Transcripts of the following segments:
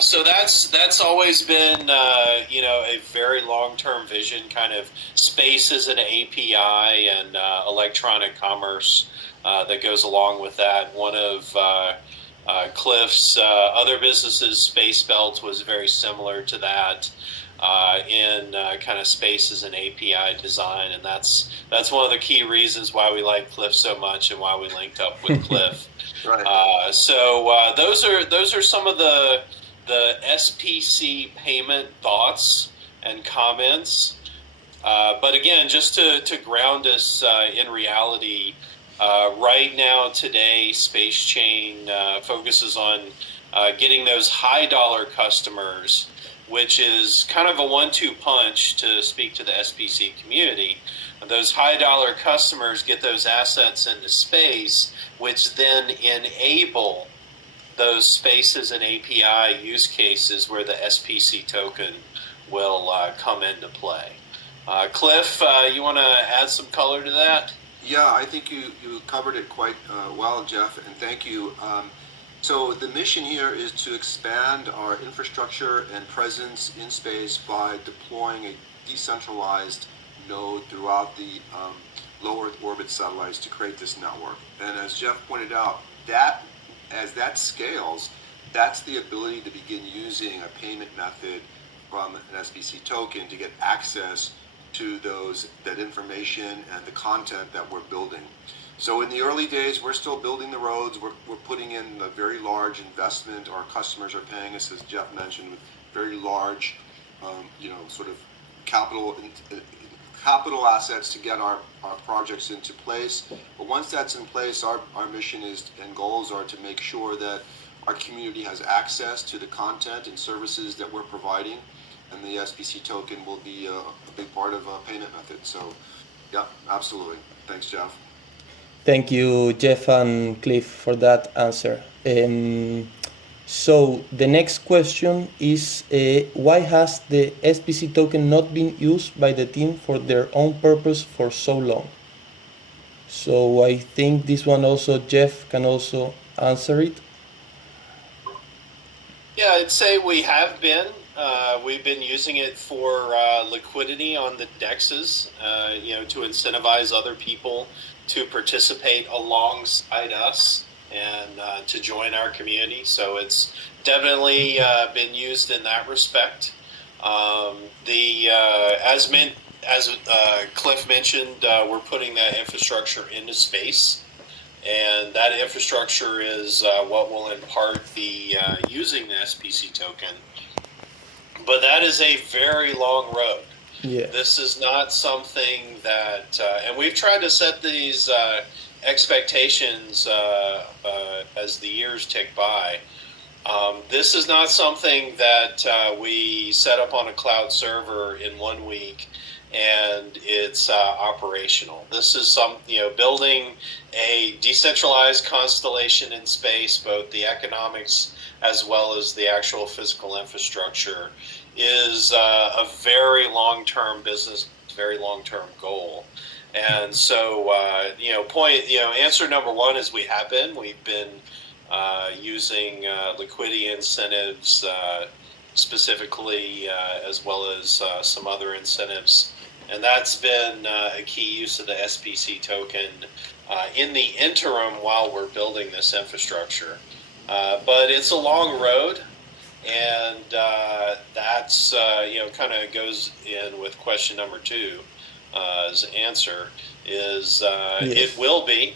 So that's always been a very long-term vision. Kind of space as an API and electronic commerce that goes along with that. One of Cliff's other businesses, Space Belt, was very similar to that in kind of space as an API design, and that's one of the key reasons why we like Cliff so much and why we linked up with Cliff. Right. Those are some of the SPC payment thoughts and comments. But again, just to ground us in reality, right now, today, Space Chain focuses on getting those high dollar customers, which is kind of a 1-2 punch to speak to the SPC community. Those high dollar customers get those assets into space, which then enable those spaces and API use cases where the SPC token will come into play. Cliff, you want to add some color to that? Yeah, I think you covered it quite well, Jeff, and thank you. So the mission here is to expand our infrastructure and presence in space by deploying a decentralized node throughout the low Earth orbit satellites to create this network. And as Jeff pointed out, that as that scales, that's the ability to begin using a payment method from an SBC token to get access to that information and the content that we're building. So in the early days, we're still building the roads. We're putting in a very large investment. Our customers are paying us, as Jeff mentioned, with very large, sort of capital capital assets to get our projects into place. But once that's in place, our mission is and goals are to make sure that our community has access to the content and services that we're providing, and the SBC token will be a big part of a payment method. So, yeah, absolutely. Thanks, Jeff. Thank you, Jeff and Cliff, for that answer. So the next question is why has the SPC token not been used by the team for their own purpose for so long? So I think this one also Jeff can also answer it. Yeah, I'd say we have been. We've been using it for liquidity on the dexes, to incentivize other people to participate alongside us and to join our community. So it's definitely been used in that respect. As Cliff mentioned, we're putting that infrastructure into space. And that infrastructure is what will in part be using the SPC token. But that is a very long road. Yeah. This is not something that, and we've tried to set these expectations as the years tick by. This is not something that we set up on a cloud server in 1 week and it's operational. This is building a decentralized constellation in space, both the economics as well as the actual physical infrastructure, is a very long-term business, very long-term goal. And so, answer number one is we've been using liquidity incentives specifically, as well as some other incentives. And that's been a key use of the SPC token in the interim while we're building this infrastructure. But it's a long road, and that's, kind of goes in with question number two. As answer is Yes. it will be,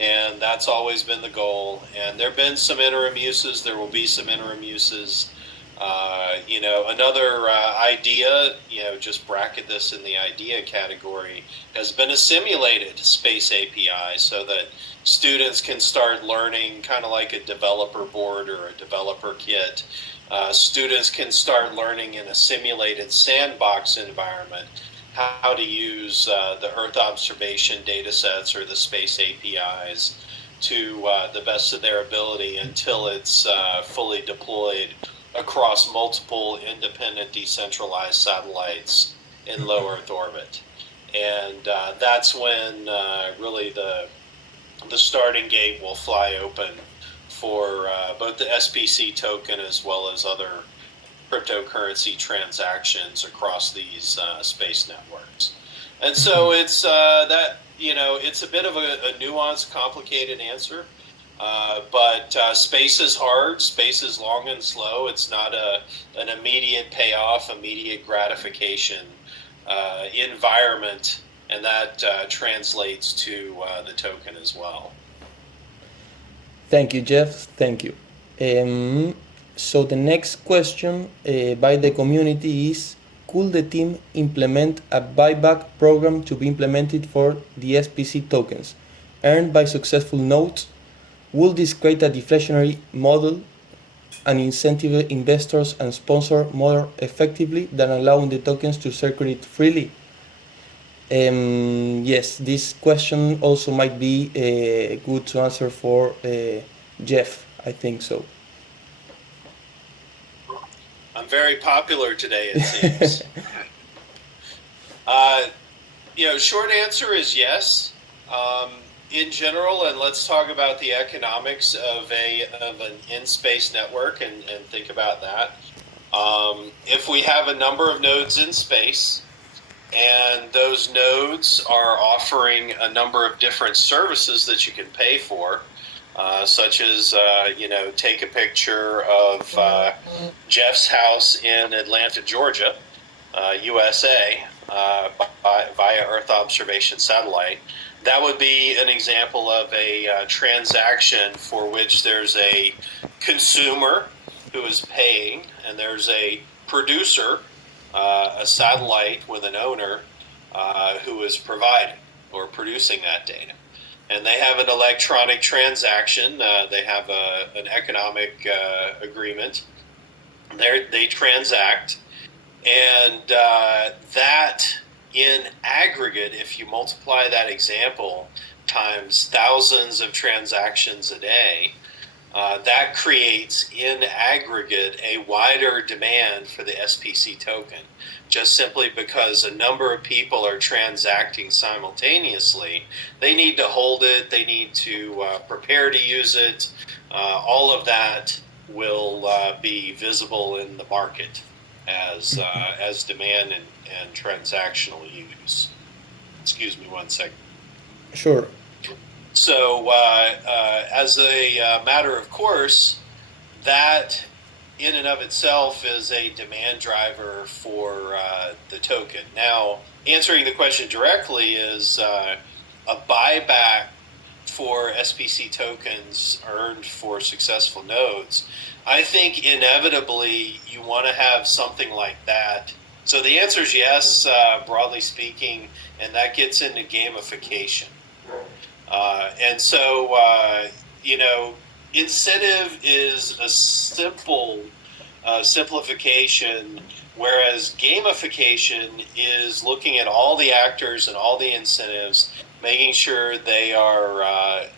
and that's always been the goal. And there have been some interim uses. There will be some interim uses. Another idea, just bracket this in the idea category, has been a simulated space API so that students can start learning kind of like a developer board or a developer kit. Students can start learning in a simulated sandbox environment how to use the Earth observation data sets or the space APIs to the best of their ability until it's fully deployed across multiple independent decentralized satellites in low Earth orbit. And that's when really the starting gate will fly open for both the SBC token as well as other cryptocurrency transactions across these space networks. And so it's it's a bit of a nuanced, complicated answer. But space is hard, space is long and slow. It's not an immediate payoff, immediate gratification environment, and that translates to the token as well. Thank you, Jeff. Thank you. So the next question by the community is, could the team implement a buyback program to be implemented for the SPC tokens earned by successful nodes? Will this create a deflationary model and incentive investors and sponsors more effectively than allowing the tokens to circulate freely? Yes, this question also might be good to answer for Jeff, I think so. I'm very popular today, it seems. Short answer is yes. In general, and let's talk about the economics of an in-space network and think about that. If we have a number of nodes in space, and those nodes are offering a number of different services that you can pay for, such as, take a picture of Jeff's house in Atlanta, Georgia, USA, via Earth observation satellite. That would be an example of a transaction for which there's a consumer who is paying, and there's a producer, a satellite with an owner who is providing or producing that data. And they have an electronic transaction. They have an economic agreement. They transact. And that in aggregate, if you multiply that example times thousands of transactions a day, that creates in aggregate a wider demand for the SPC token, just simply because a number of people are transacting simultaneously. They need to hold it, they need to prepare to use it. All of that will be visible in the market as demand and transactional use. Excuse me one second. Sure. So as a matter of course, that in and of itself is a demand driver for the token. Now, answering the question directly is a buyback for SPC tokens earned for successful nodes. I think inevitably you want to have something like that. So the answer is yes, broadly speaking, and that gets into gamification. And so, incentive is a simple simplification, whereas gamification is looking at all the actors and all the incentives, making sure they are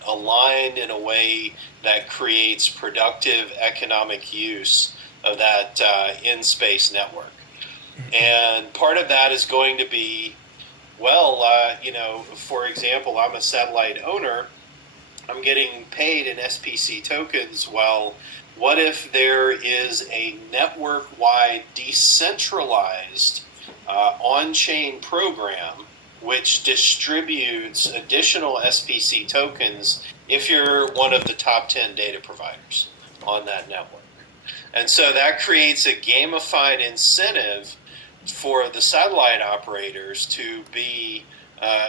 aligned in a way that creates productive economic use of that in-space network. And part of that is going to be, for example, I'm a satellite owner, I'm getting paid in SPC tokens. Well, what if there is a network-wide decentralized on-chain program which distributes additional SPC tokens if you're one of the top 10 data providers on that network? And so that creates a gamified incentive for the satellite operators to be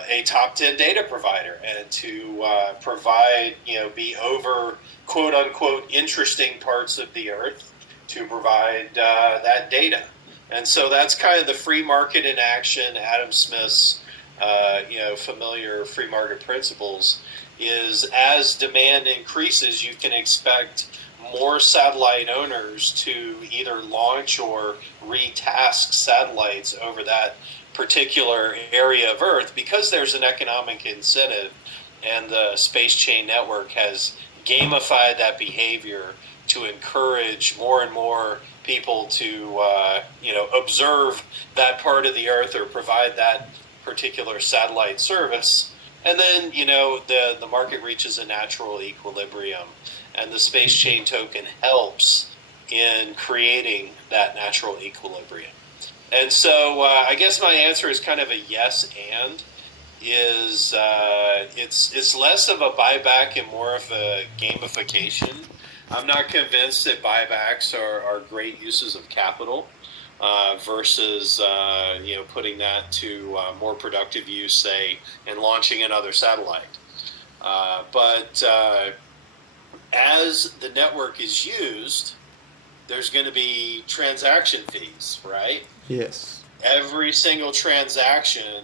a top 10 data provider and to provide, be over quote unquote interesting parts of the earth to provide that data. And so that's kind of the free market in action. Adam Smith's, familiar free market principles is as demand increases, you can expect more satellite owners to either launch or retask satellites over that particular area of Earth because there's an economic incentive, and the space chain network has gamified that behavior to encourage more and more people to observe that part of the Earth or provide that particular satellite service. And then, the market reaches a natural equilibrium. and the space chain token helps in creating that natural equilibrium. And so I guess my answer is kind of a yes and. It's less of a buyback and more of a gamification. I'm not convinced that buybacks are great uses of capital versus putting that to more productive use, say, in launching another satellite. But as the network is used, there's going to be transaction fees, right? Yes. Every single transaction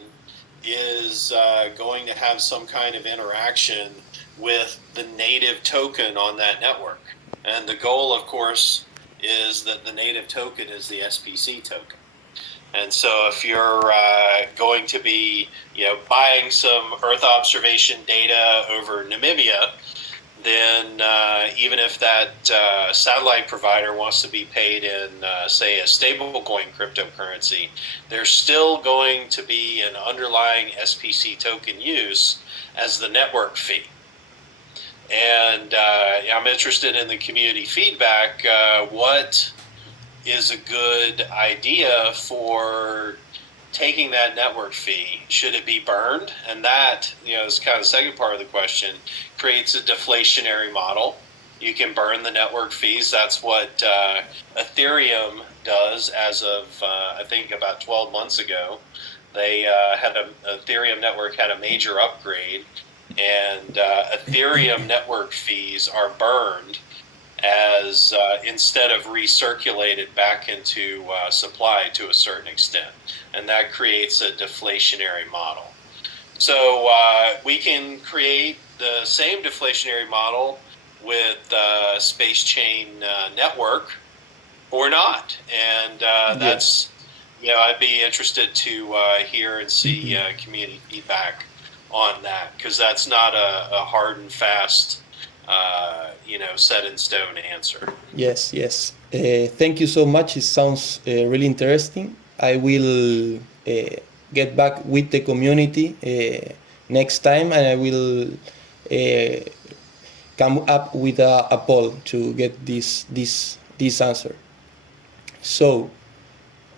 is going to have some kind of interaction with the native token on that network. And the goal, of course, is that the native token is the SPC token. And so if you're going to be buying some Earth observation data over Namibia, then even if that satellite provider wants to be paid in, say, a stablecoin cryptocurrency, there's still going to be an underlying SPC token use as the network fee. And I'm interested in the community feedback. What is a good idea for taking that network fee? Should it be burned? And that, is kind of the second part of the question, creates a deflationary model. You can burn the network fees. That's what Ethereum does as of, I think, about 12 months ago. They Ethereum network had a major upgrade, and Ethereum network fees are burned as instead of recirculated back into supply to a certain extent. And that creates a deflationary model. So we can create the same deflationary model with Space Chain Network or not. And that's, I'd be interested to hear and see community feedback on that, because that's not a hard and fast set in stone answer. Yes, yes. Thank you so much. It sounds really interesting. I will get back with the community next time, and I will come up with a poll to get this answer. So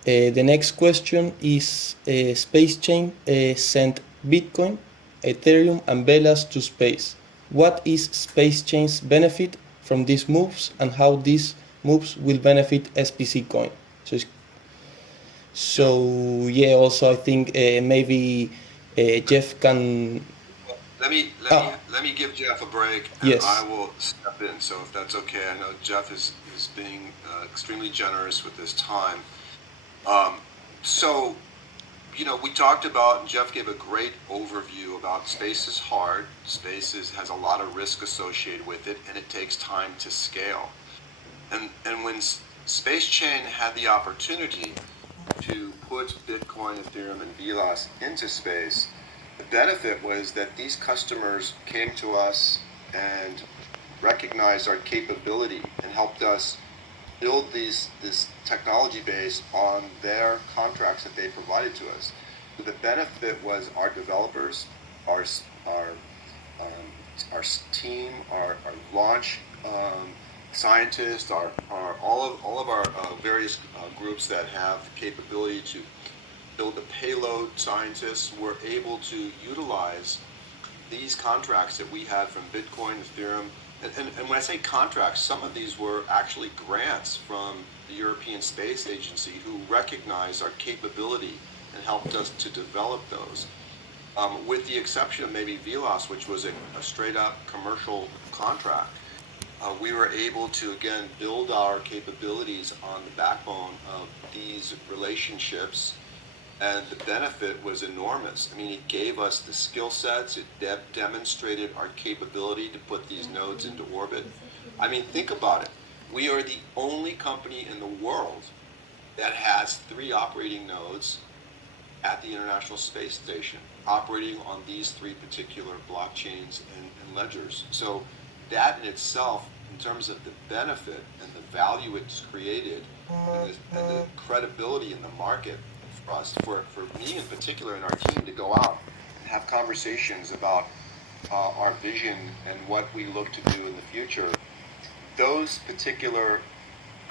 the next question is: Space Chain sent Bitcoin, Ethereum, and Velas to space. What is Space Chain's benefit from these moves, and how these moves will benefit SPC coin? Also I think maybe Jeff can. Let me give Jeff a break, and Yes. I will step in. So if that's okay, I know Jeff is being extremely generous with his time. So, we talked about, and Jeff gave a great overview about space is hard, space has a lot of risk associated with it, and it takes time to scale. And when Space Chain had the opportunity to put Bitcoin, Ethereum, and Velas into space, the benefit was that these customers came to us and recognized our capability and helped us build this technology base on their contracts that they provided to us. So the benefit was our developers, our team, our launch scientists, all of our various groups that have the capability to build the payload. Scientists were able to utilize these contracts that we had from Bitcoin, Ethereum, and when I say contracts, some of these were actually grants from the European Space Agency, who recognized our capability and helped us to develop those. With the exception of maybe Velas, which was a straight up commercial contract, we were able to again build our capabilities on the backbone of these relationships, and the benefit was enormous. I mean, it gave us the skill sets, it demonstrated our capability to put these nodes into orbit. I mean, think about it. We are the only company in the world that has 3 operating nodes at the International Space Station, operating on these 3 particular blockchains and ledgers. So that in itself, in terms of the benefit and the value it's created, and the credibility in the market for us, for me in particular and our team, to go out and have conversations about our vision and what we look to do in the future, those particular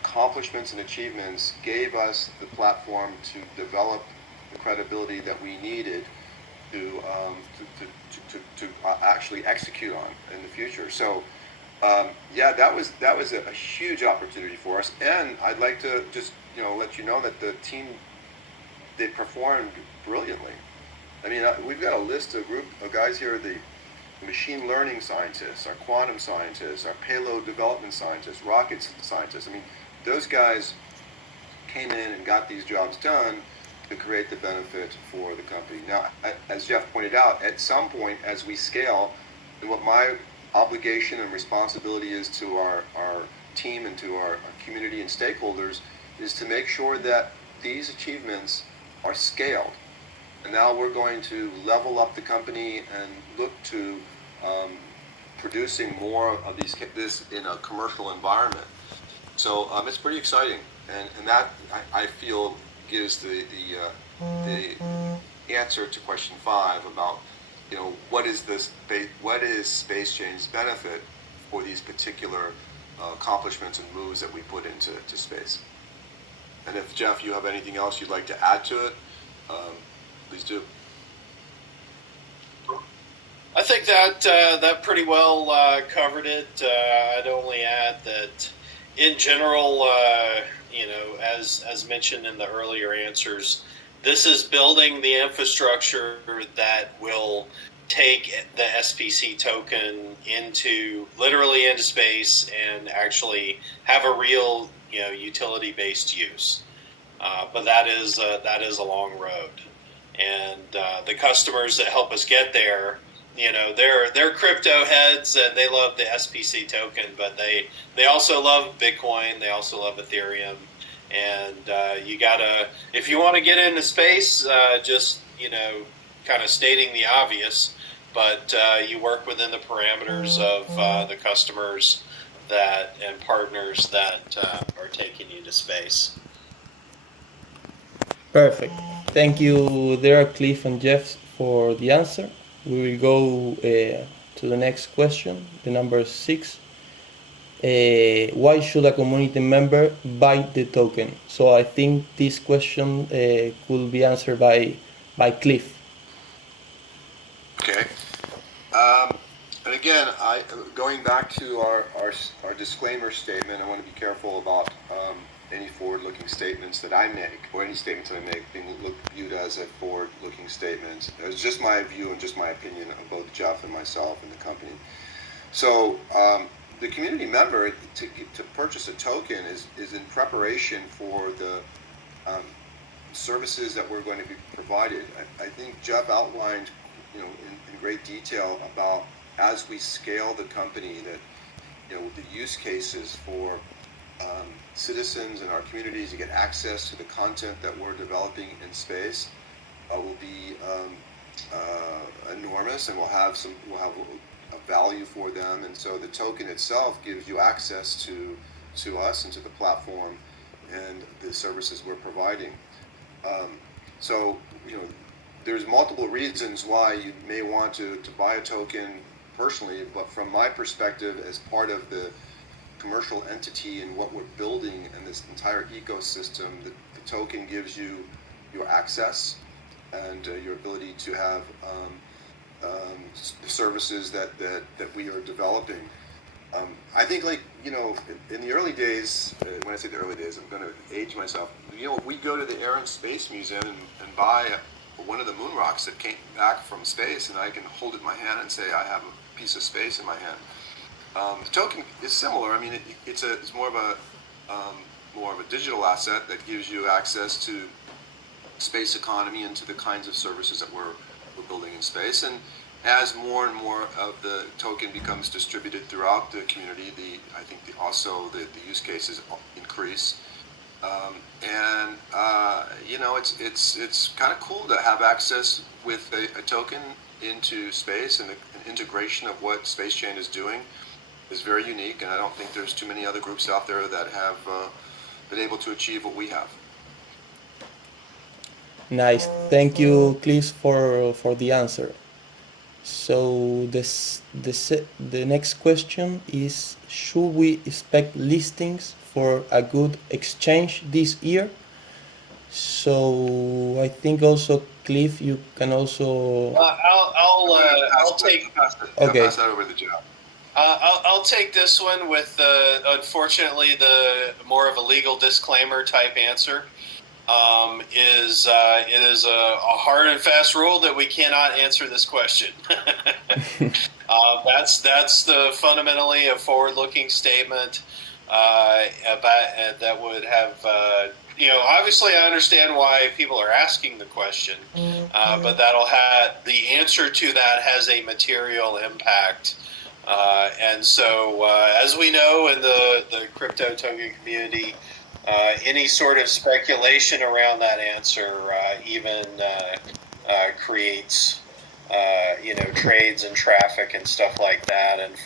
accomplishments and achievements gave us the platform to develop the credibility that we needed to actually execute on in the future. So yeah, that was a huge opportunity for us, and I'd like to just let you know that the team, they performed brilliantly. I mean, we've got a group of guys here, the machine learning scientists, our quantum scientists, our payload development scientists, rocket scientists. I mean, those guys came in and got these jobs done to create the benefit for the company. Now, as Jeff pointed out, at some point as we scale, and what my obligation and responsibility is to our team and to our community and stakeholders is to make sure that these achievements are scaled. And now we're going to level up the company and look to producing more of this in a commercial environment. So it's pretty exciting, and that I feel gives the answer to question 5 about what is Space Change's benefit for these particular accomplishments and moves that we put into space. And if Jeff, you have anything else you'd like to add to it, please do. I think that that pretty well covered it. I'd only add that, in general, as mentioned in the earlier answers, this is building the infrastructure that will take the SPC token literally into space and actually have a real utility-based use. But that is a long road, and the customers that help us get there, they're crypto heads and they love the SPC token, but they also love Bitcoin, they also love Ethereum, and you gotta, if you want to get into space, just kind of stating the obvious, but you work within the parameters of the customers and partners that are taking you to space. Perfect. Thank you, Derek, Cliff, and Jeff for the answer. We will go to the next question, the number 6. Why should a community member buy the token? So I think this question could be answered by Cliff. Okay. And again, going back to our disclaimer statement, I want to be careful about any forward-looking statements that I make, or any statements that I make being viewed as a forward-looking statement. It's just my view and just my opinion of both Jeff and myself and the company. So the community member to purchase a token is in preparation for the services that we're going to be provided. I think Jeff outlined in great detail about, as we scale the company, that the use cases for citizens in our communities to get access to the content that we're developing in space will be enormous, and we'll have a value for them. And so the token itself gives you access to us and to the platform and the services we're providing. So there's multiple reasons why you may want to buy a token personally, but from my perspective, as part of the commercial entity and what we're building in this entire ecosystem, the token gives you your access and your ability to have services that we are developing. I think, in the early days, when I say the early days, I'm going to age myself. We go to the Air and Space Museum and buy one of the moon rocks that came back from space, and I can hold it in my hand and say I have a piece of space in my hand. The token is similar. I mean, it's more of a digital asset that gives you access to space economy and to the kinds of services that we're building in space. And as more and more of the token becomes distributed throughout the community, I think also the use cases increase. And it's kind of cool to have access with a token into space, and an integration of what Space Chain is doing is very unique, and I don't think there's too many other groups out there that have been able to achieve what we have. Nice. Thank you, Cliff, for the answer. So the next question is: should we expect listings for a good exchange this year? So I think also Cliff, you can also. I'll take. I'll Okay. pass that over to Jeff. I'll take this one with unfortunately the more of a legal disclaimer type answer. It is a hard and fast rule that we cannot answer this question. That's the fundamentally a forward-looking statement about that would have obviously I understand why people are asking the question, but that'll have the answer to that has a material impact. And so, as we know in the crypto token community, any sort of speculation around that answer even creates trades and traffic and stuff like that. And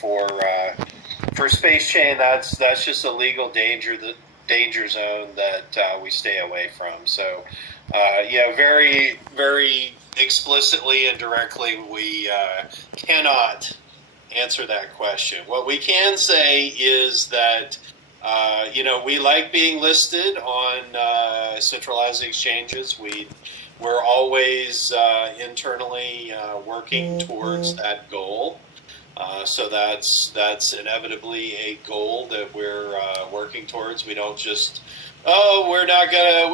for Space Chain, that's just a legal danger zone that we stay away from. So very very explicitly and directly, we cannot answer that question. What we can say is that we like being listed on centralized exchanges. We're always internally working towards that goal. So that's inevitably a goal that we're working towards. We don't just we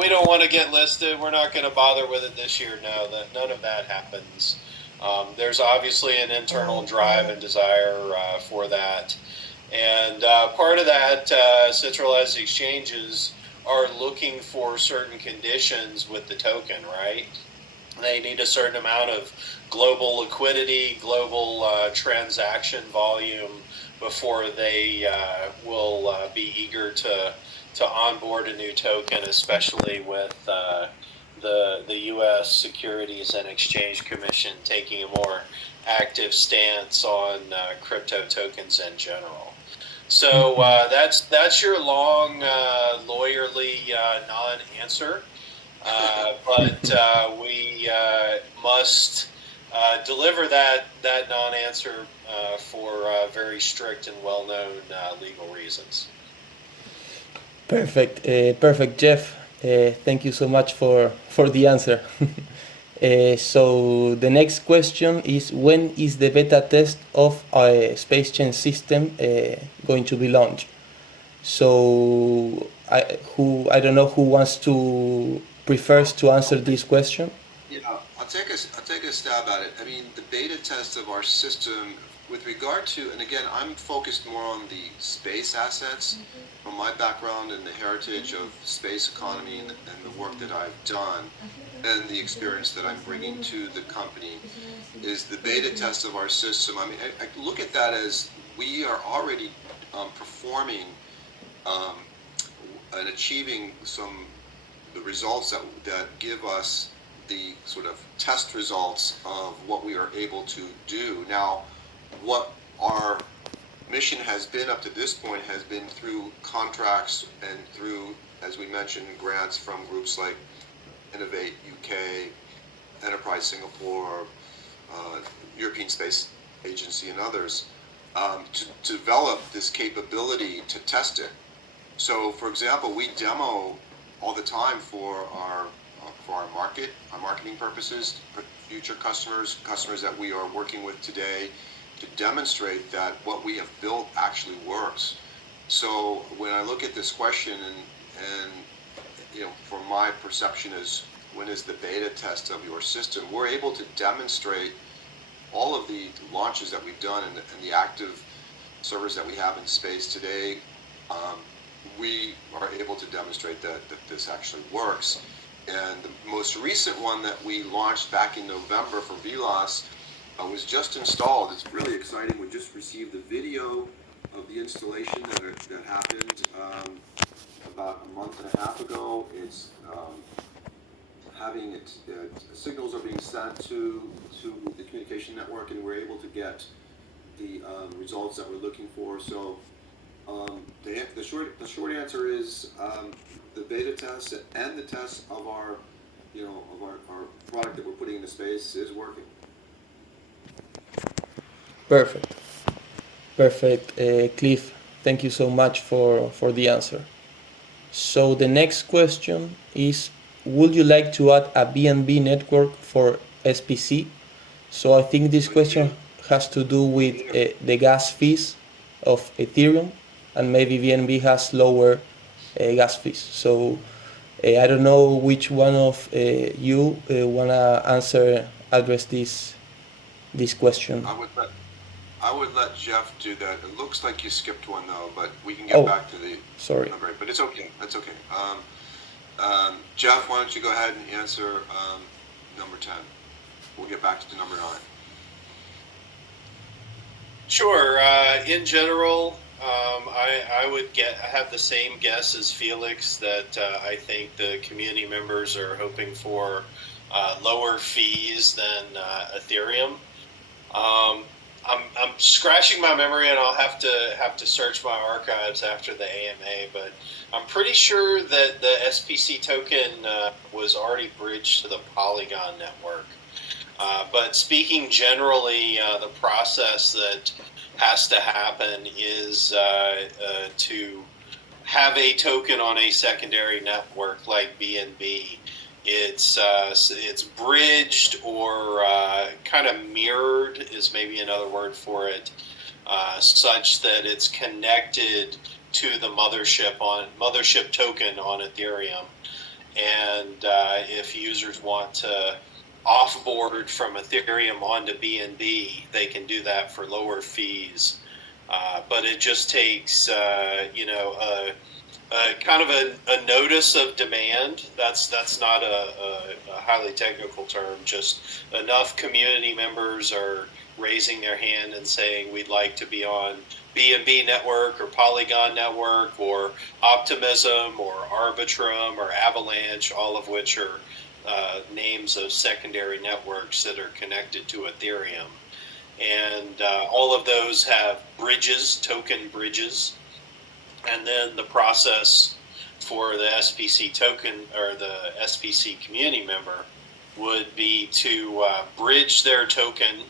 don't want to get listed. We're not gonna bother with it this year. No, none of that happens. There's obviously an internal drive and desire for that. And part of that, centralized exchanges are looking for certain conditions with the token, right? They need a certain amount of global liquidity, global transaction volume before they will be eager to onboard a new token, especially with the U.S. Securities and Exchange Commission taking a more active stance on crypto tokens in general. So that's your long, lawyerly non-answer. But we must deliver that non-answer for very strict and well-known legal reasons. Perfect, Jeff. Thank you so much for the answer. So the next question is: when is the beta test of a Space Chain system going to be launched? So I don't know who wants to prefers to answer this question. Yeah, I'll take a stab at it. I mean, the beta test of our system with regard to, and again, I'm focused more on the space assets from my background and the heritage of space economy and the work that I've done and the experience that I'm bringing to the company is the beta test of our system. I mean, I look at that as we are already performing and achieving the results that give us the sort of test results of what we are able to do. Now, what our mission has been up to this point has been through contracts and through, as we mentioned, grants from groups like Innovate UK, Enterprise Singapore, European Space Agency, and others, to develop this capability to test it. So, for example, we demo all the time for our marketing purposes, for future customers that we are working with today, to demonstrate that what we have built actually works. So when I look at this question and from my perception is, when is the beta test of your system, we're able to demonstrate all of the launches that we've done and the active servers that we have in space today. We are able to demonstrate that this actually works. And the most recent one that we launched back in November for VLOS was just installed. It's really exciting. We just received the video of the installation that happened about a month and a half ago. It's signals are being sent to the communication network, and we're able to get the results that we're looking for. So the short answer is the beta test and the test of our product that we're putting into space is working. Perfect. Perfect, Cliff. Thank you so much for the answer. So the next question is, would you like to add a BNB network for SPC? So I think this question has to do with the gas fees of Ethereum, and maybe BNB has lower gas fees. So I don't know which one of you wanna address this question. I would let Jeff do that. It looks like you skipped one though, but we can get Oh, back to the sorry. number 8. But it's okay. That's okay. Jeff, why don't you go ahead and answer number 10? We'll get back to number 9. Sure. In general, I would have the same guess as Felix that I think the community members are hoping for lower fees than Ethereum. I'm scratching my memory, and I'll have to search my archives after the AMA. But I'm pretty sure that the SPC token was already bridged to the Polygon network. But speaking generally, the process that has to happen is to have a token on a secondary network like BNB. It's bridged or kind of mirrored is maybe another word for it, such that it's connected to the mothership token on Ethereum. And if users want to offboard from Ethereum onto BNB, they can do that for lower fees. But it just takes, kind of a notice of demand. That's not a highly technical term. Just enough community members are raising their hand and saying we'd like to be on BNB network or Polygon network or Optimism or Arbitrum or Avalanche, all of which are names of secondary networks that are connected to Ethereum. And all of those have bridges, token bridges. And then the process for the SPC token or the SPC community member would be to bridge their token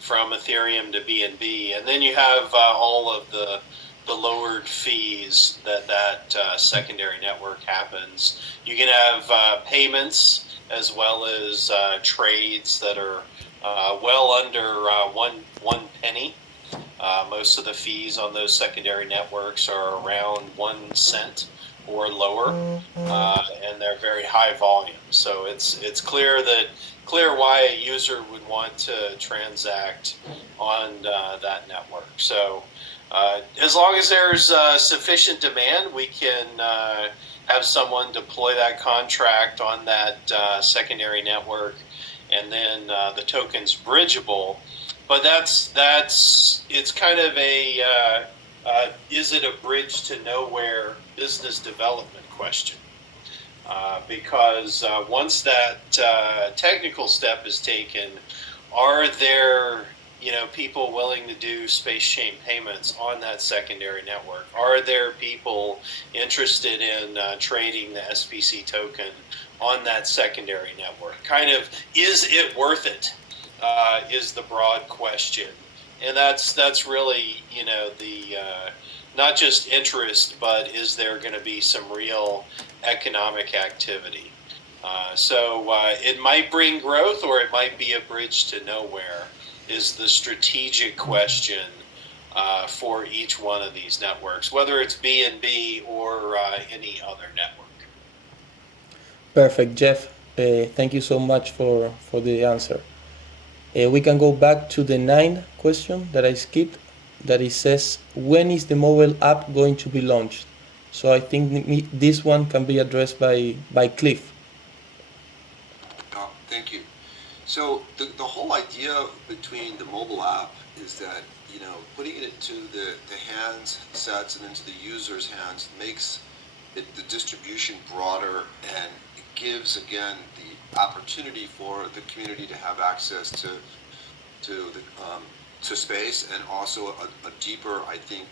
from Ethereum to BNB. And then you have all of the lowered fees that secondary network happens. You can have payments as well as trades that are well under one penny. Most of the fees on those secondary networks are around 1 cent or lower, and they're very high volume. So it's clear why a user would want to transact on that network. So as long as there's sufficient demand, we can have someone deploy that contract on that secondary network, and then the token's bridgeable. But it's kind of a is it a bridge to nowhere business development question? Because once that technical step is taken, are there people willing to do space chain payments on that secondary network? Are there people interested in trading the SPC token on that secondary network? Kind of, is it worth it? Is the broad question, and that's really the not just interest, but is there going to be some real economic activity? So it might bring growth, or it might be a bridge to nowhere. Is the strategic question for each one of these networks, whether it's BNB or any other network. Perfect, Jeff. Thank you so much for the answer. We can go back to the 9th question that I skipped, that it says, when is the mobile app going to be launched? So I think this one can be addressed by Cliff. Thank you. So the whole idea between the mobile app is that, putting it into the handsets and into the user's hands makes the distribution broader, and it gives, again, the opportunity for the community to have access to space, and also a deeper, I think,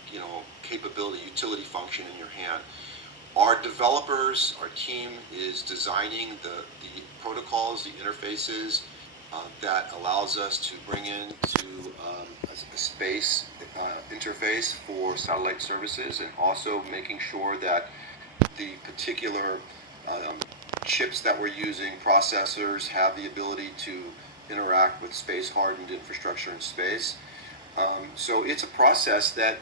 capability, utility function in your hand. Our developers, our team is designing the protocols, the interfaces, that allows us to bring into a space interface for satellite services, and also making sure that the particular um, chips that we're using, processors, have the ability to interact with space-hardened infrastructure in space. So it's a process that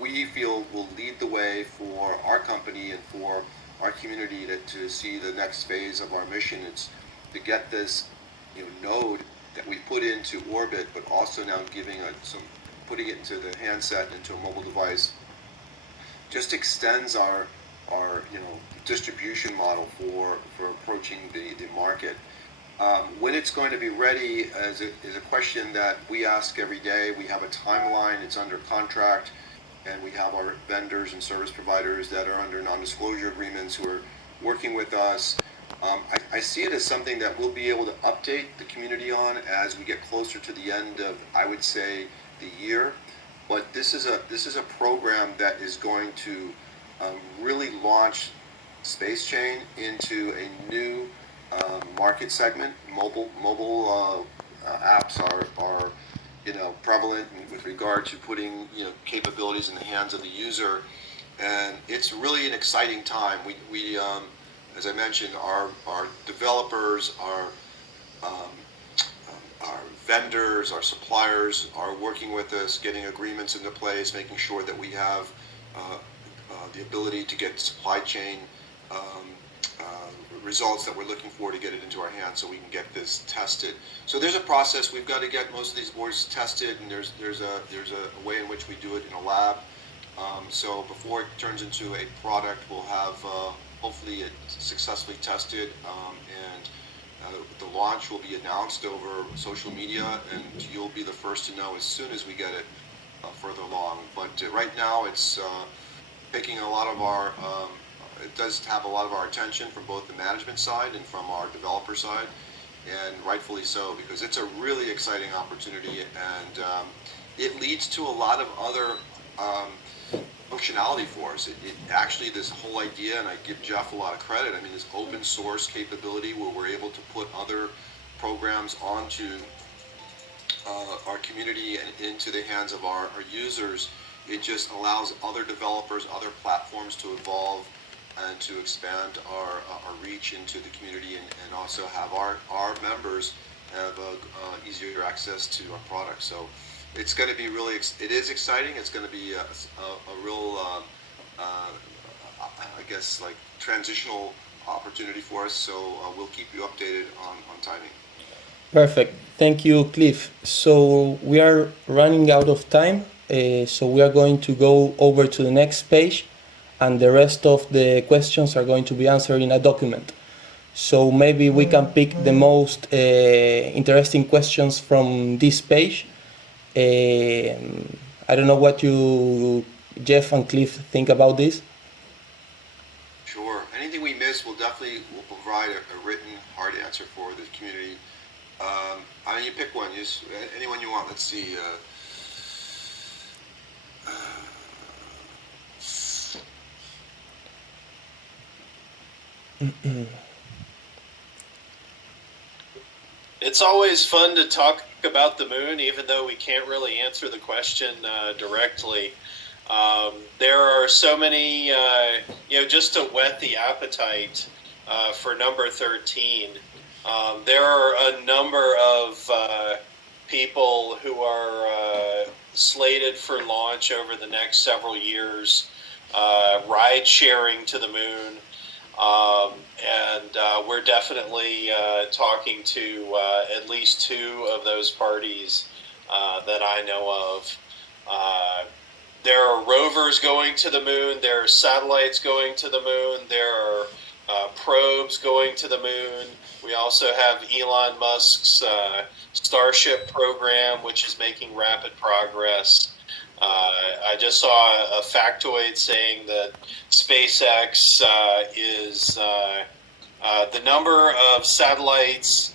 we feel will lead the way for our company and for our community to see the next phase of our mission. It's to get this node that we put into orbit, but also now putting it into the handset, into a mobile device, just extends our distribution model for approaching the market. When it's going to be ready is a question that we ask every day. We have a timeline. It's under contract, and we have our vendors and service providers that are under non-disclosure agreements who are working with us. I see it as something that we'll be able to update the community on as we get closer to the end of, I would say, the year. But this is a program that is going to really launch Space Chain into a new market segment. Mobile apps are prevalent with regard to putting capabilities in the hands of the user, and it's really an exciting time. We as I mentioned, our developers, um, our vendors, our suppliers are working with us, getting agreements into place, making sure that we have the ability to get supply chain um, results that we're looking for to get it into our hands, so we can get this tested. So there's a process. We've got to get most of these boards tested, and there's a way in which we do it in a lab. So before it turns into a product, we'll have hopefully it successfully tested, and the launch will be announced over social media, and you'll be the first to know as soon as we get it further along. But right now, it's taking a lot of our. It does have a lot of our attention from both the management side and from our developer side, and rightfully so, because it's a really exciting opportunity, and it leads to a lot of other functionality for us. It actually, this whole idea, and I give Jeff a lot of credit, I mean, this open source capability where we're able to put other programs onto our community and into the hands of our users, it just allows other developers, other platforms to evolve and to expand our reach into the community, and also have our members have easier access to our products. So it's going to be really, it is exciting. It's going to be a real, I guess, like transitional opportunity for us. So we'll keep you updated on timing. Perfect. Thank you, Cliff. So we are running out of time, so we are going to go over to the next page, and the rest of the questions are going to be answered in a document. So maybe we can pick the most interesting questions from this page. I don't know what you, Jeff and Cliff, think about this. Sure. Anything we miss, will provide a written hard answer for the community. I mean, you pick one. Use anyone you want. Let's see. It's always fun to talk about the moon, even though we can't really answer the question directly. There are so many, just to whet the appetite for number 13. There are a number of people who are slated for launch over the next several years, ride sharing to the moon. And we're definitely talking to at least two of those parties that I know of. There are rovers going to the moon. There are satellites going to the moon. There are probes going to the moon. We also have Elon Musk's Starship program, which is making rapid progress. I just saw a factoid saying that SpaceX is the number of satellites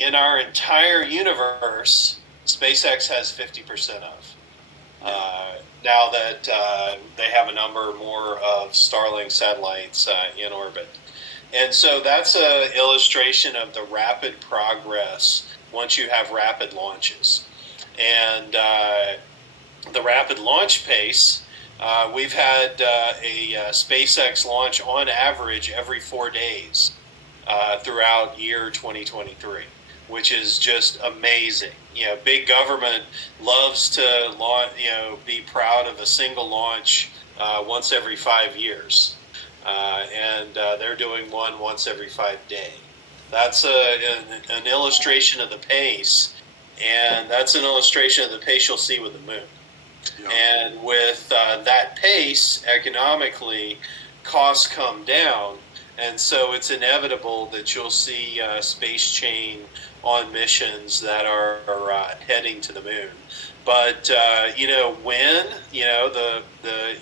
in our entire universe, SpaceX has 50% of. now that they have a number more of Starlink satellites in orbit. And so that's an illustration of the rapid progress once you have rapid launches. And the rapid launch pace, we've had a SpaceX launch on average every 4 days throughout year 2023, which is just amazing. Big government loves to launch, be proud of a single launch once every 5 years. And they're doing one once every 5 days. That's an illustration of the pace, and that's an illustration of the pace you'll see with the moon. Yeah. And with that pace, economically, costs come down, and so it's inevitable that you'll see space chain on missions that are heading to the moon. But when the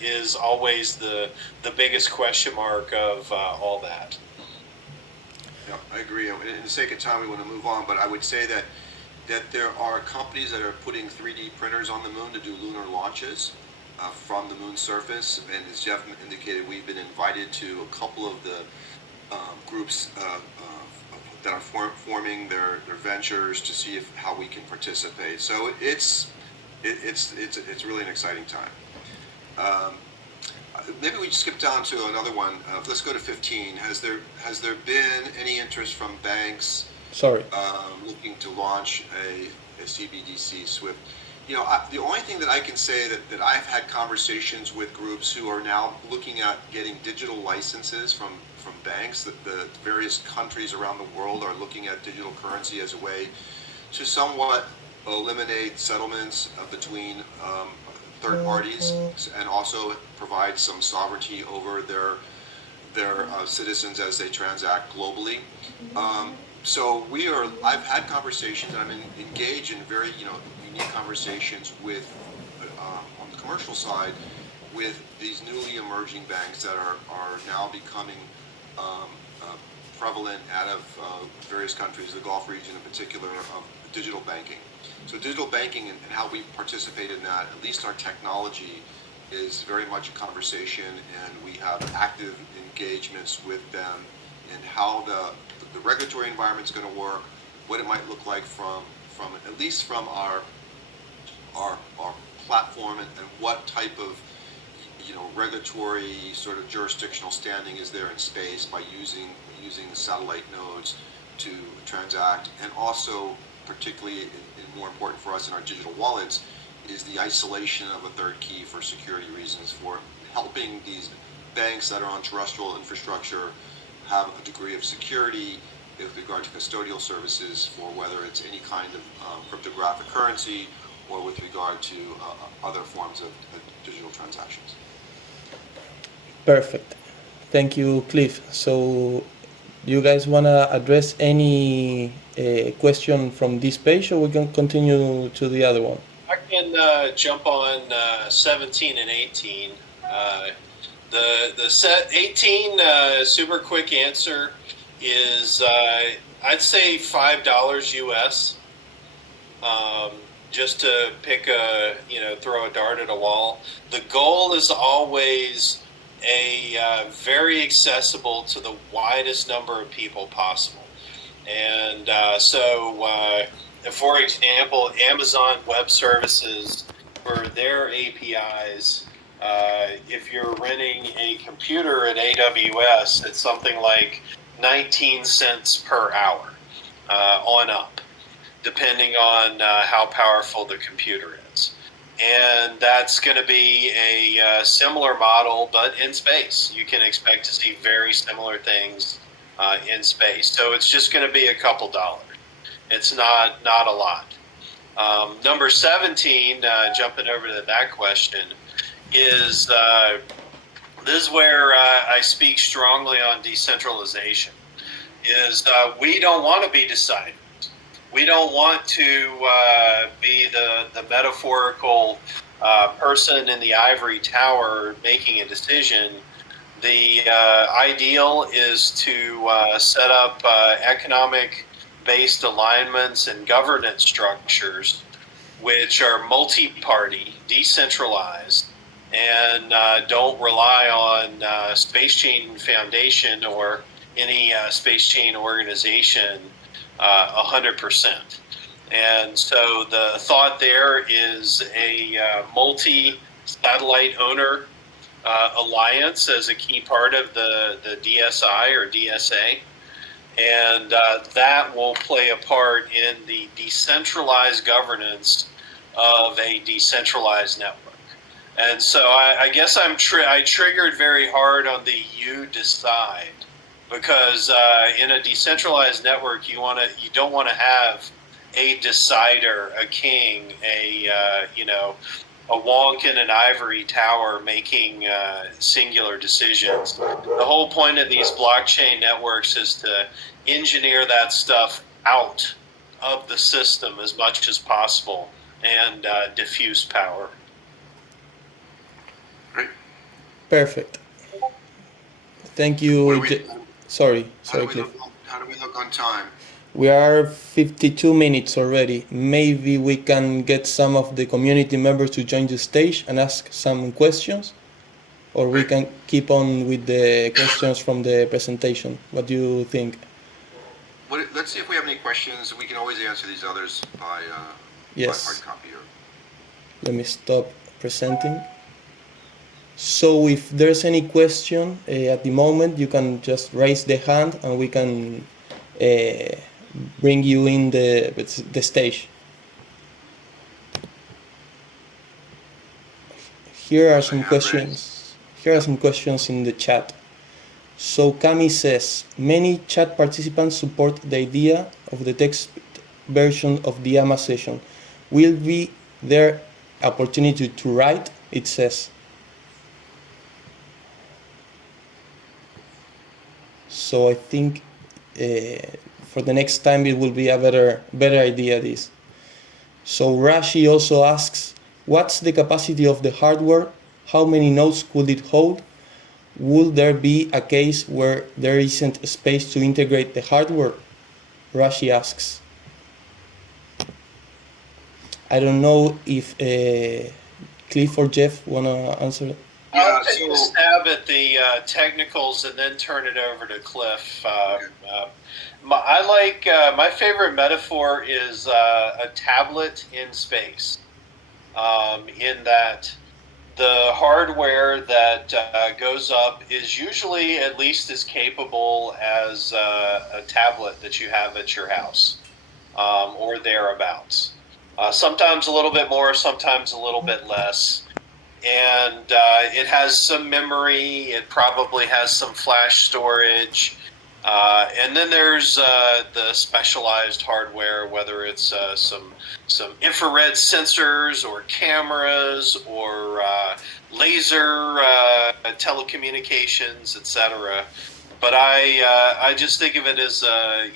is always the biggest question mark of all that. Yeah, I agree. In the sake of time, we want to move on, but I would say that there are companies that are putting 3D printers on the moon to do lunar launches from the moon's surface. And as Jeff indicated, we've been invited to a couple of the groups that are forming their ventures to see how we can participate. So it's really an exciting time. Maybe we skip down to another one. Let's go to 15. Has there been any interest from banks? Looking to launch a CBDC SWIFT? The only thing that I can say that I've had conversations with groups who are now looking at getting digital licenses from banks. The various countries around the world are looking at digital currency as a way to somewhat eliminate settlements between third parties and also provide some sovereignty over their citizens as they transact globally. So I've had conversations, and I'm engaged in very unique conversations with on the commercial side with these newly emerging banks that are now becoming prevalent out of various countries, the Gulf region in particular, of digital banking. So digital banking and how we participate in that, at least our technology, is very much a conversation, and we have active engagements with them in how the regulatory environment is going to work, what it might look like from at least from our platform, and what type of regulatory sort of jurisdictional standing is there in space by using satellite nodes to transact, and also particularly and more important for us in our digital wallets is the isolation of a third key for security reasons, for helping these banks that are on terrestrial infrastructure have a degree of security with regard to custodial services, for whether it's any kind of cryptographic currency or with regard to other forms of digital transactions. Perfect. Thank you, Cliff. So, do you guys want to address any question from this page, or we can continue to the other one? I can jump on 17 and 18. The set 18 super quick answer is I'd say $5 US. Just to pick throw a dart at a wall. The goal is always very accessible to the widest number of people possible. And for example, Amazon Web Services, for their APIs, if you're renting a computer at AWS, it's something like 19 cents per hour on up, depending on how powerful the computer is. And that's going to be a similar model, but in space. You can expect to see very similar things in space. So it's just going to be a couple dollars. It's not a lot. Number 17, jumping over to that question, is this is where I speak strongly on decentralization. Is we don't want to be deciders. We don't want to be the metaphorical person in the ivory tower making a decision. The ideal is to set up economic-based alignments and governance structures which are multi-party, decentralized, and don't rely on Space Chain Foundation or any Space Chain organization 100%. And so the thought there is a multi-satellite owner alliance as a key part of the DSI or DSA. And that will play a part in the decentralized governance of a decentralized network. And so I guess I triggered very hard on the you decide, because in a decentralized network you don't want to have a decider, a king, a wonk in an ivory tower making singular decisions. The whole point of these blockchain networks is to engineer that stuff out of the system as much as possible and diffuse power. Great. Perfect. Thank you. Sorry, Cliff. How do we look on time? We are 52 minutes already. Maybe we can get some of the community members to join the stage and ask some questions, or we can keep on with the questions from the presentation. What do you think? Let's see if we have any questions. We can always answer these others by hard copy. Let me stop presenting. So if there's any question at the moment, you can just raise the hand and we can bring you in the stage. Here are some questions. Here are some questions in the chat. So Cami says, many chat participants support the idea of the text version of the AMA session. Will be there opportunity to write? It says. So I think for the next time it will be a better idea this. So Rashi also asks, what's the capacity of the hardware? How many nodes could it hold? Will there be a case where there isn't space to integrate the hardware? Rashi asks. I don't know if Cliff or Jeff want to answer it. I'll take a stab at the technicals and then turn it over to Cliff. My favorite metaphor is a tablet in space, in that the hardware that goes up is usually at least as capable as a tablet that you have at your house, or thereabouts. Sometimes a little bit more, sometimes a little bit less. And it has some memory, it probably has some flash storage. And then there's the specialized hardware, whether it's some infrared sensors or cameras or laser telecommunications, etc. But I just think of it as a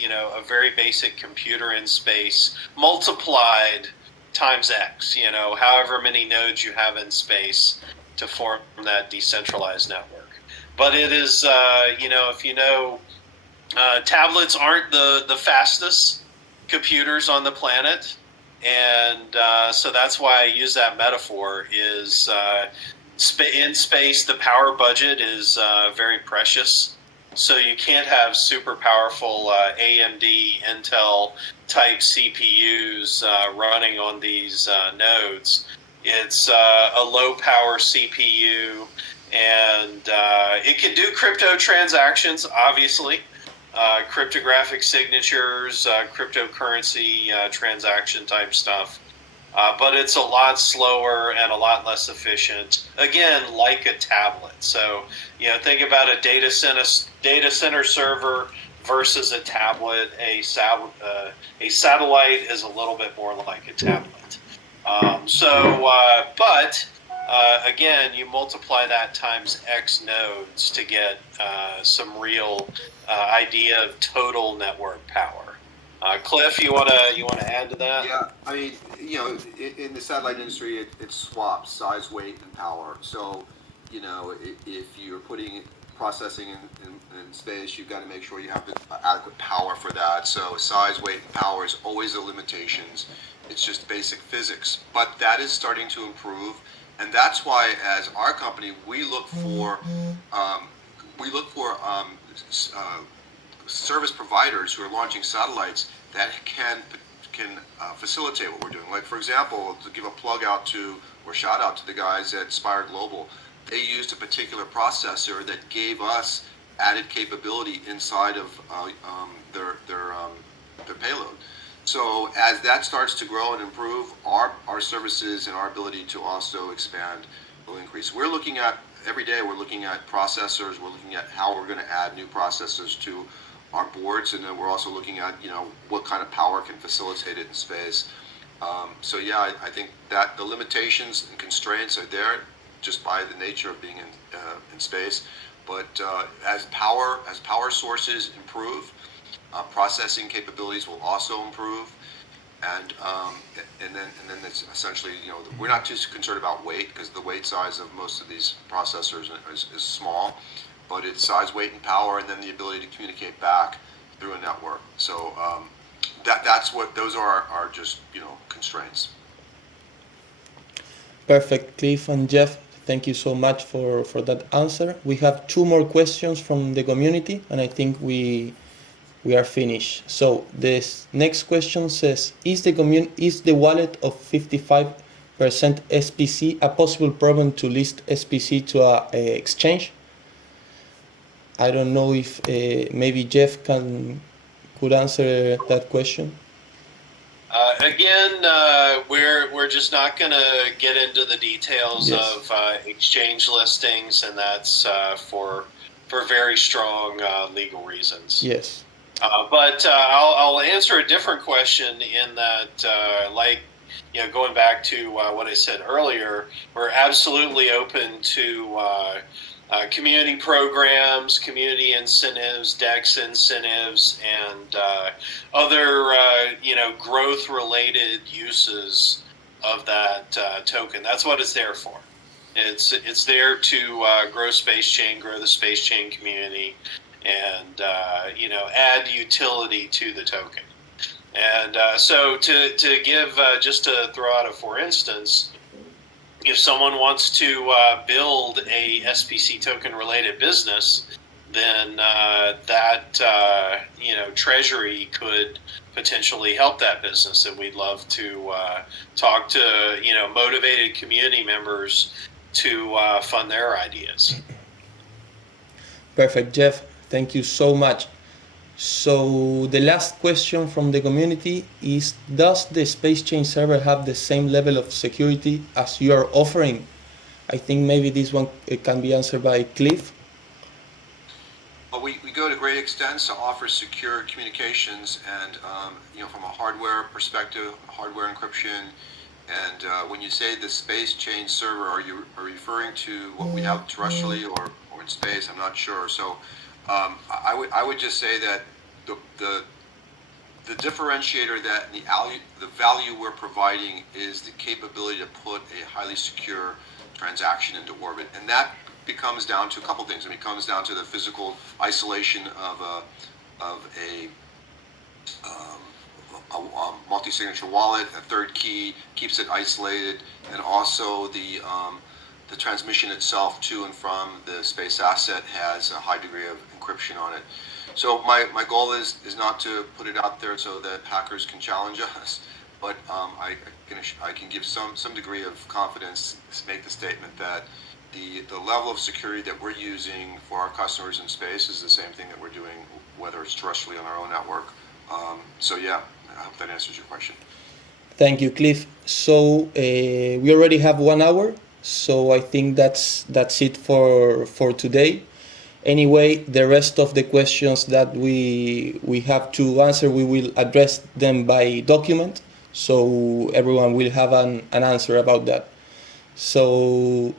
very basic computer in space multiplied times X, however many nodes you have in space to form that decentralized network. But it is, tablets aren't the fastest computers on the planet. And so that's why I use that metaphor is in space, the power budget is very precious. So you can't have super powerful AMD, Intel type CPUs running on these nodes. It's a low power CPU, and it can do crypto transactions, obviously, cryptographic signatures, cryptocurrency transaction type stuff. But it's a lot slower and a lot less efficient. Again, like a tablet. So, think about a data center server versus a tablet. A satellite is a little bit more like a tablet. Again, you multiply that times X nodes to get some real idea of total network power. Cliff, you want to add to that? Yeah, I mean, in the satellite industry, it swaps size, weight, and power. So, if you're putting processing in space, you've got to make sure you have the adequate power for that. So, size, weight, and power is always the limitations. It's just basic physics. But that is starting to improve. And that's why, as our company, we look for um, we look for service providers who are launching satellites that can facilitate what we're doing. Like, for example, to give a plug out to, or shout out to the guys at Spire Global, they used a particular processor that gave us added capability inside of their payload. So as that starts to grow and improve, our services and our ability to also expand will increase. We're looking at, every day we're looking at processors, we're looking at how we're going to add new processors to our boards, and then we're also looking at, what kind of power can facilitate it in space. So yeah, I think that the limitations and constraints are there just by the nature of being in space. But as power sources improve, processing capabilities will also improve, and then it's essentially, we're not too concerned about weight, because the weight size of most of these processors is small, but it's size, weight, and power, and then the ability to communicate back through a network. So that's what those are just constraints. Perfect, Cliff and Jeff. Thank you so much for that answer. We have two more questions from the community, and I think we are finished. So this next question says, is the wallet of 55% SPC a possible problem to list SPC to a exchange? I don't know if maybe Jeff could answer that question. Again, we're just not going to get into the details Yes. of exchange listings, and that's for very strong legal reasons. Yes. But I'll answer a different question in that, going back to what I said earlier, we're absolutely open to community programs, community incentives, DEX incentives, and other growth-related uses of that token. That's what it's there for. It's there to grow Space Chain, grow the Space Chain community, and add utility to the token. And so to give, just to throw out a for instance, if someone wants to build a SPC token related business, then that treasury could potentially help that business, and we'd love to talk to motivated community members to fund their ideas. Perfect, Jeff. Thank you so much. So the last question from the community is, does the Space Chain server have the same level of security as you are offering? I think maybe this one can be answered by Cliff. Well, we go to great extents to offer secure communications, and from a hardware perspective, hardware encryption. And when you say the Space Chain server, are you referring to what we have terrestrially or in space? I'm not sure. So I would just say that the differentiator, that the value we're providing, is the capability to put a highly secure transaction into orbit, and that comes down to a couple things. I mean, it comes down to the physical isolation of a multi-signature wallet. A third key keeps it isolated, and also the transmission itself to and from the space asset has a high degree of encryption on it. So my goal is not to put it out there so that hackers can challenge us, but I can give some degree of confidence to make the statement that the level of security that we're using for our customers in space is the same thing that we're doing, whether it's terrestrially on our own network. So yeah, I hope that answers your question. Thank you, Cliff. So we already have 1 hour, so I think that's it for today. Anyway, the rest of the questions that we have to answer, we will address them by document, so everyone will have an answer about that. So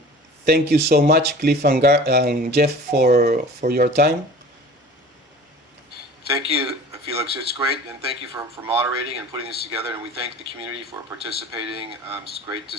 thank you so much, Cliff and Jeff, for your time. Thank you, Felix. It's great, and thank you for moderating and putting this together, and we thank the community for participating. It's great to